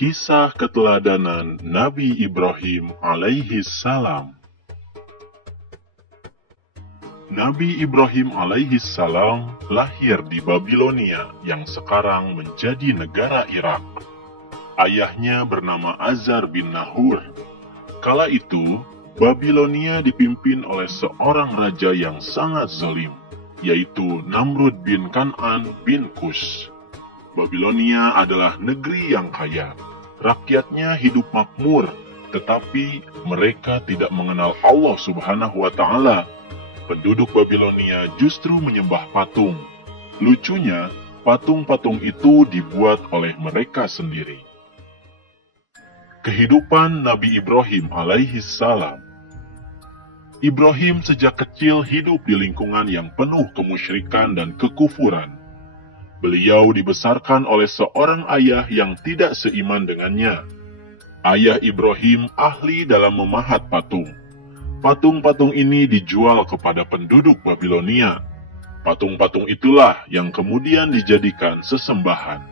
Kisah keteladanan Nabi Ibrahim alaihi salam. Nabi Ibrahim alaihi salam lahir di Babilonia yang sekarang menjadi negara Irak. Ayahnya bernama Azar bin Nahur. Kala itu, Babilonia dipimpin oleh seorang raja yang sangat zalim, yaitu Namrud bin Kan'an bin Kus. Babilonia adalah negeri yang kaya. Rakyatnya hidup makmur, tetapi mereka tidak mengenal Allah Subhanahu wa Ta'ala. Penduduk Babilonia justru menyembah patung. Lucunya, patung-patung itu dibuat oleh mereka sendiri. Kehidupan Nabi Ibrahim alaihi salam. Ibrahim sejak kecil hidup di lingkungan yang penuh kemusyrikan dan kekufuran. Beliau dibesarkan oleh seorang ayah yang tidak seiman dengannya. Ayah Ibrahim ahli dalam memahat patung. Patung-patung ini dijual kepada penduduk Babilonia. Patung-patung itulah yang kemudian dijadikan sesembahan.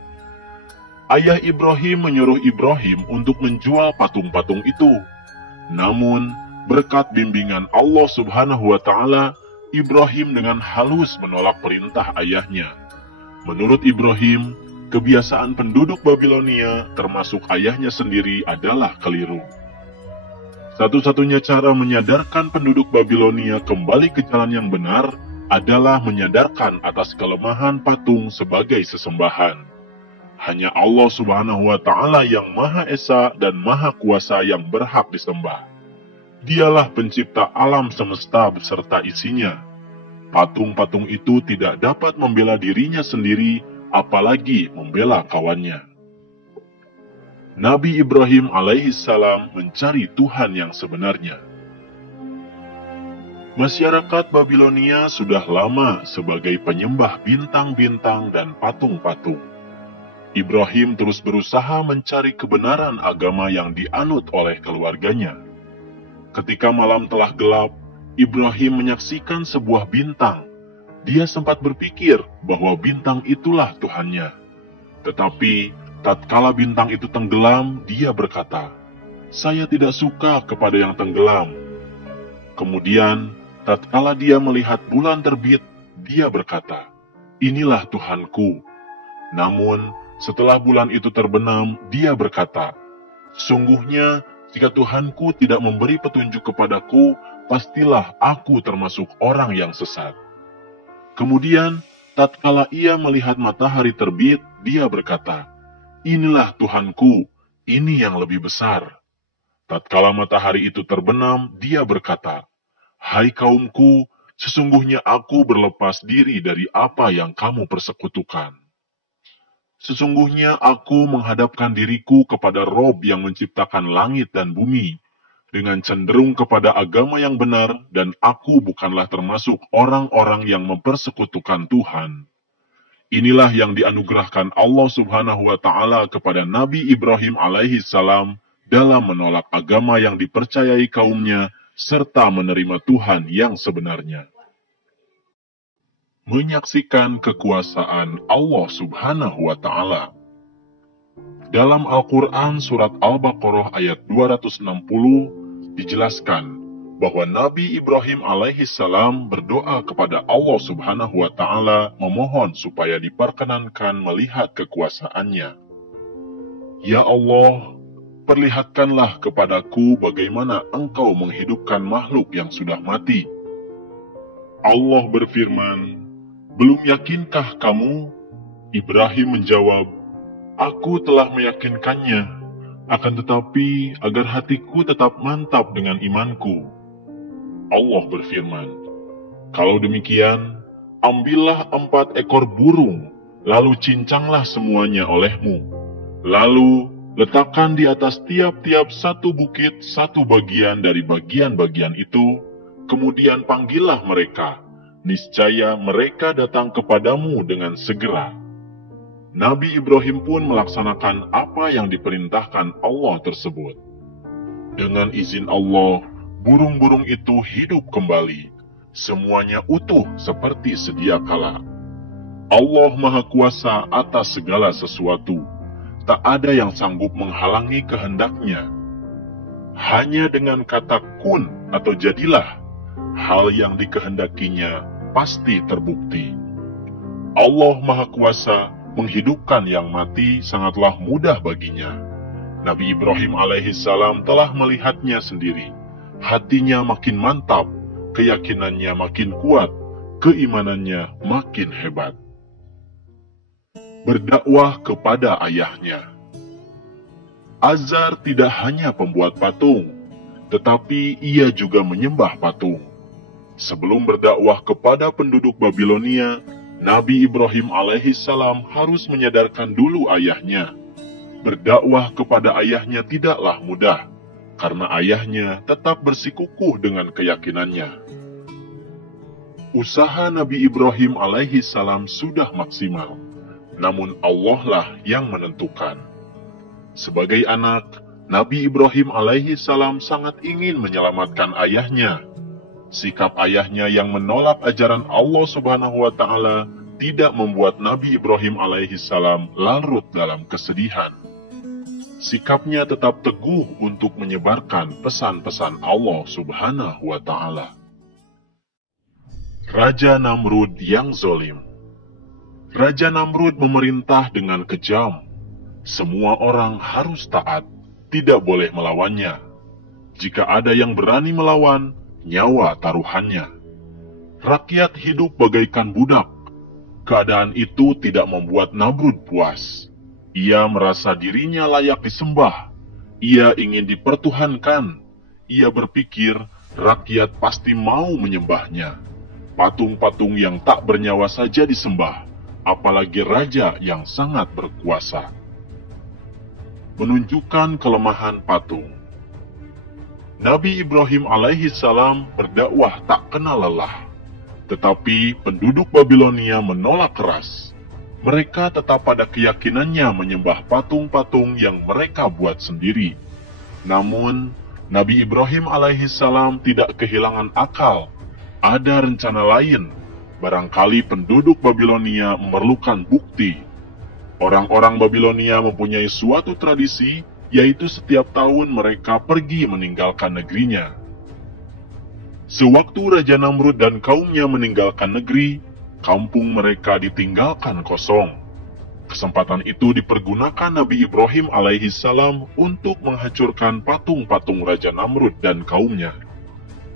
Ayah Ibrahim menyuruh Ibrahim untuk menjual patung-patung itu. Namun, berkat bimbingan Allah Subhanahu wa Ta'ala, Ibrahim dengan halus menolak perintah ayahnya. Menurut Ibrahim, kebiasaan penduduk Babilonia, termasuk ayahnya sendiri, adalah keliru. Satu-satunya cara menyadarkan penduduk Babilonia kembali ke jalan yang benar adalah menyadarkan atas kelemahan patung sebagai sesembahan. Hanya Allah Subhanahu wa Ta'ala yang Maha Esa dan Maha Kuasa yang berhak disembah. Dialah pencipta alam semesta beserta isinya. Patung-patung itu tidak dapat membela dirinya sendiri, apalagi membela kawannya. Nabi Ibrahim alaihi salam mencari Tuhan yang sebenarnya. Masyarakat Babilonia sudah lama sebagai penyembah bintang-bintang dan patung-patung. Ibrahim terus berusaha mencari kebenaran agama yang dianut oleh keluarganya. Ketika malam telah gelap, Ibrahim menyaksikan sebuah bintang. Dia sempat berpikir bahwa bintang itulah Tuhannya. Tetapi, tatkala bintang itu tenggelam, dia berkata, "Saya tidak suka kepada yang tenggelam." Kemudian, tatkala dia melihat bulan terbit, dia berkata, "Inilah Tuhanku." Namun, setelah bulan itu terbenam, dia berkata, "Sungguhnya, jika Tuhanku tidak memberi petunjuk kepadaku, pastilah aku termasuk orang yang sesat." Kemudian, tatkala ia melihat matahari terbit, dia berkata, "Inilah Tuhanku, ini yang lebih besar." Tatkala matahari itu terbenam, dia berkata, "Hai kaumku, sesungguhnya aku berlepas diri dari apa yang kamu persekutukan. Sesungguhnya aku menghadapkan diriku kepada Rob yang menciptakan langit dan bumi, dengan cenderung kepada agama yang benar, dan aku bukanlah termasuk orang-orang yang mempersekutukan Tuhan." Inilah yang dianugerahkan Allah Subhanahu wa Ta'ala kepada Nabi Ibrahim alaihi salam dalam menolak agama yang dipercayai kaumnya, serta menerima Tuhan yang sebenarnya. Menyaksikan kekuasaan Allah Subhanahu wa Ta'ala. Dalam Al-Quran Surat Al-Baqarah ayat 260 dijelaskan bahwa Nabi Ibrahim alaihi salam berdoa kepada Allah Subhanahu wa Ta'ala memohon supaya diperkenankan melihat kekuasaannya. "Ya Allah, perlihatkanlah kepadaku bagaimana Engkau menghidupkan makhluk yang sudah mati." Allah berfirman, "Belum yakinkah kamu?" Ibrahim menjawab, "Aku telah meyakinkannya, akan tetapi agar hatiku tetap mantap dengan imanku." Allah berfirman, "Kalau demikian, ambillah 4 ekor burung, lalu cincanglah semuanya olehmu. Lalu letakkan di atas tiap-tiap satu bukit satu bagian dari bagian-bagian itu, kemudian panggillah mereka. Niscaya mereka datang kepadamu dengan segera." Nabi Ibrahim pun melaksanakan apa yang diperintahkan Allah tersebut. Dengan izin Allah, burung-burung itu hidup kembali. Semuanya utuh seperti sedia kala. Allah Maha Kuasa atas segala sesuatu. tak ada yang sanggup menghalangi kehendaknya. Hanya dengan kata kun atau jadilah, hal yang dikehendakinya pasti terbukti. Allah Maha Kuasa menghidupkan yang mati sangatlah mudah baginya. Nabi Ibrahim alaihissalam telah melihatnya sendiri. Hatinya makin mantap, keyakinannya makin kuat, keimanannya makin hebat. Berdakwah kepada ayahnya. Azar tidak hanya pembuat patung, tetapi ia juga menyembah patung. Sebelum berdakwah kepada penduduk Babilonia, Nabi Ibrahim alaihissalam harus menyadarkan dulu ayahnya. Berdakwah kepada ayahnya tidaklah mudah, karena ayahnya tetap bersikukuh dengan keyakinannya. Usaha Nabi Ibrahim alaihissalam sudah maksimal, namun Allah lah yang menentukan. Sebagai anak, Nabi Ibrahim alaihissalam sangat ingin menyelamatkan ayahnya. Sikap ayahnya yang menolak ajaran Allah Subhanahu wa Ta'ala tidak membuat Nabi Ibrahim alaihissalam larut dalam kesedihan. Sikapnya tetap teguh untuk menyebarkan pesan-pesan Allah Subhanahu wa Ta'ala. Raja Namrud yang zolim. Raja Namrud memerintah dengan kejam. Semua orang harus taat, tidak boleh melawannya. Jika ada yang berani melawan, nyawa taruhannya. Rakyat hidup bagaikan budak. Keadaan itu tidak membuat Namrud puas. Ia merasa dirinya layak disembah. Ia ingin dipertuhankan. Ia berpikir rakyat pasti mau menyembahnya. Patung-patung yang tak bernyawa saja disembah, apalagi raja yang sangat berkuasa. Menunjukkan kelemahan patung. Nabi Ibrahim alaihissalam berdakwah tak kenal lelah. Tetapi penduduk Babilonia menolak keras. Mereka tetap pada keyakinannya menyembah patung-patung yang mereka buat sendiri. Namun, Nabi Ibrahim alaihissalam tidak kehilangan akal. Ada rencana lain. Barangkali penduduk Babilonia memerlukan bukti. Orang-orang Babilonia mempunyai suatu tradisi, yaitu setiap tahun mereka pergi meninggalkan negerinya. Sewaktu Raja Namrud dan kaumnya meninggalkan negeri, kampung mereka ditinggalkan kosong. Kesempatan itu dipergunakan Nabi Ibrahim alaihissalam untuk menghancurkan patung-patung Raja Namrud dan kaumnya.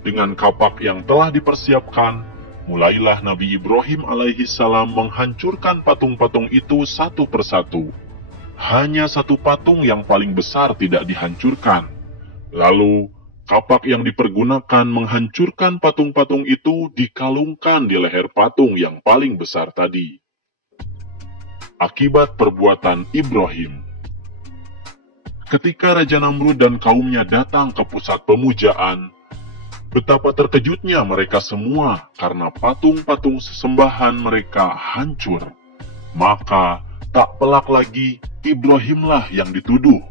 Dengan kapak yang telah dipersiapkan, mulailah Nabi Ibrahim alaihissalam menghancurkan patung-patung itu satu persatu. Hanya satu patung yang paling besar tidak dihancurkan. Lalu, kapak yang dipergunakan menghancurkan patung-patung itu dikalungkan di leher patung yang paling besar tadi. Akibat perbuatan Ibrahim. Ketika Raja Namrud dan kaumnya datang ke pusat pemujaan, betapa terkejutnya mereka semua karena patung-patung sesembahan mereka hancur. Maka, tak pelak lagi, Ibrahimlah yang dituduh.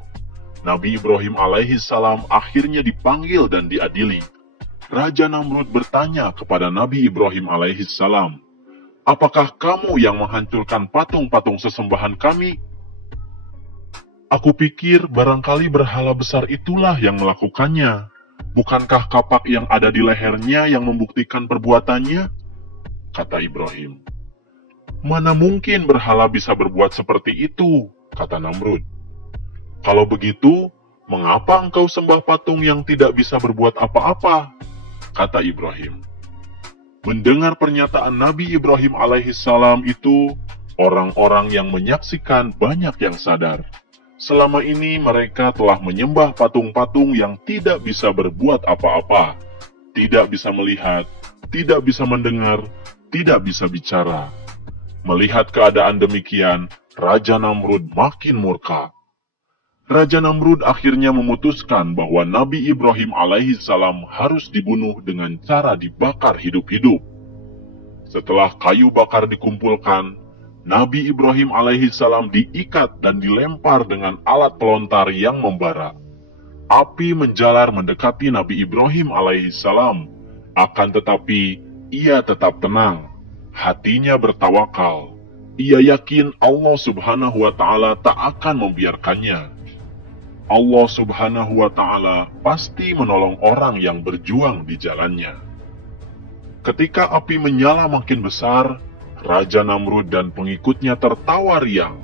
Nabi Ibrahim alaihissalam akhirnya dipanggil dan diadili. Raja Namrud bertanya kepada Nabi Ibrahim alaihissalam, "Apakah kamu yang menghancurkan patung-patung sesembahan kami?" "Aku pikir barangkali berhala besar itulah yang melakukannya. Bukankah kapak yang ada di lehernya yang membuktikan perbuatannya?" kata Ibrahim. "Mana mungkin berhala bisa berbuat seperti itu," kata Namrud. "Kalau begitu, mengapa engkau sembah patung yang tidak bisa berbuat apa-apa?" kata Ibrahim. Mendengar pernyataan Nabi Ibrahim alaihissalam itu, orang-orang yang menyaksikan banyak yang sadar. Selama ini mereka telah menyembah patung-patung yang tidak bisa berbuat apa-apa, tidak bisa melihat, tidak bisa mendengar, tidak bisa bicara. Melihat keadaan demikian, Raja Namrud makin murka. Raja Namrud akhirnya memutuskan bahwa Nabi Ibrahim alaihissalam harus dibunuh dengan cara dibakar hidup-hidup. Setelah kayu bakar dikumpulkan, Nabi Ibrahim alaihissalam diikat dan dilempar dengan alat pelontar yang membara. Api menjalar mendekati Nabi Ibrahim alaihissalam. Akan tetapi, ia tetap tenang. Hatinya bertawakal. ia yakin Allah Subhanahu wa Ta'ala tak akan membiarkannya. Allah Subhanahu wa Ta'ala pasti menolong orang yang berjuang di jalannya. Ketika api menyala makin besar, Raja Namrud dan pengikutnya tertawa riang.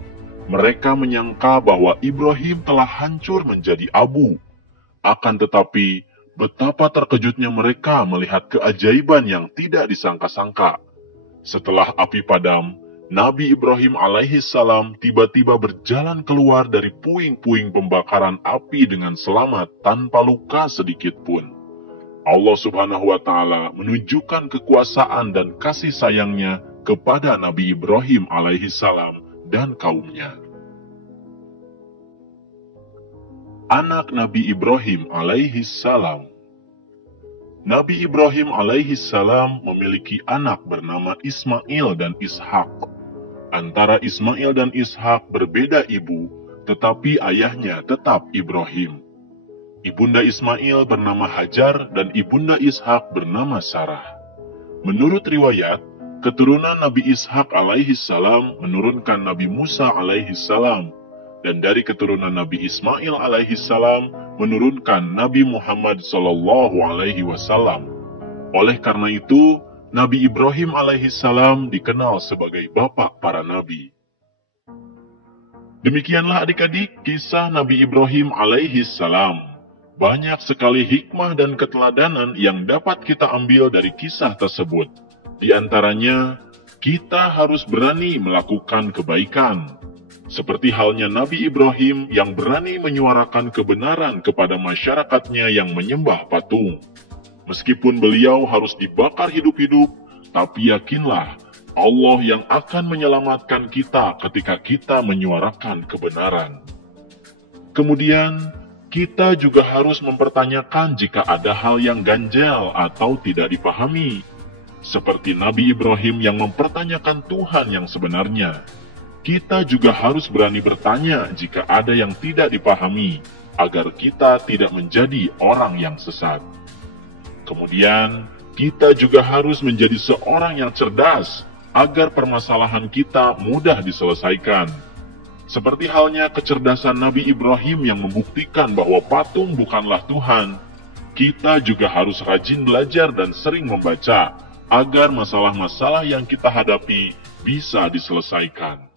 Mereka menyangka bahwa Ibrahim telah hancur menjadi abu. Akan tetapi, betapa terkejutnya mereka melihat keajaiban yang tidak disangka-sangka. Setelah api padam, Nabi Ibrahim alaihissalam tiba-tiba berjalan keluar dari puing-puing pembakaran api dengan selamat tanpa luka sedikit pun. Allah Subhanahu wa Ta'ala menunjukkan kekuasaan dan kasih sayangnya kepada Nabi Ibrahim alaihissalam dan kaumnya. Anak Nabi Ibrahim alaihissalam. Nabi Ibrahim alaihissalam memiliki anak bernama Ismail dan Ishak. Antara Ismail dan Ishak berbeda ibu, tetapi ayahnya tetap Ibrahim. Ibunda Ismail bernama Hajar dan ibunda Ishak bernama Sarah. Menurut riwayat, keturunan Nabi Ishak alaihissalam menurunkan Nabi Musa alaihissalam, dan dari keturunan Nabi Ismail alaihissalam menurunkan Nabi Muhammad sallallahu alaihi wasallam. Oleh karena itu, Nabi Ibrahim alaihissalam dikenal sebagai bapak para nabi. Demikianlah adik-adik kisah Nabi Ibrahim alaihissalam. Banyak sekali hikmah dan keteladanan yang dapat kita ambil dari kisah tersebut. Di antaranya, kita harus berani melakukan kebaikan. Seperti halnya Nabi Ibrahim yang berani menyuarakan kebenaran kepada masyarakatnya yang menyembah patung. Meskipun beliau harus dibakar hidup-hidup, tapi yakinlah Allah yang akan menyelamatkan kita ketika kita menyuarakan kebenaran. Kemudian, kita juga harus mempertanyakan jika ada hal yang ganjal atau tidak dipahami. Seperti Nabi Ibrahim yang mempertanyakan Tuhan yang sebenarnya. Kita juga harus berani bertanya jika ada yang tidak dipahami, agar kita tidak menjadi orang yang sesat. Kemudian, kita juga harus menjadi seorang yang cerdas, agar permasalahan kita mudah diselesaikan. Seperti halnya kecerdasan Nabi Ibrahim yang membuktikan bahwa patung bukanlah Tuhan, kita juga harus rajin belajar dan sering membaca, agar masalah-masalah yang kita hadapi bisa diselesaikan.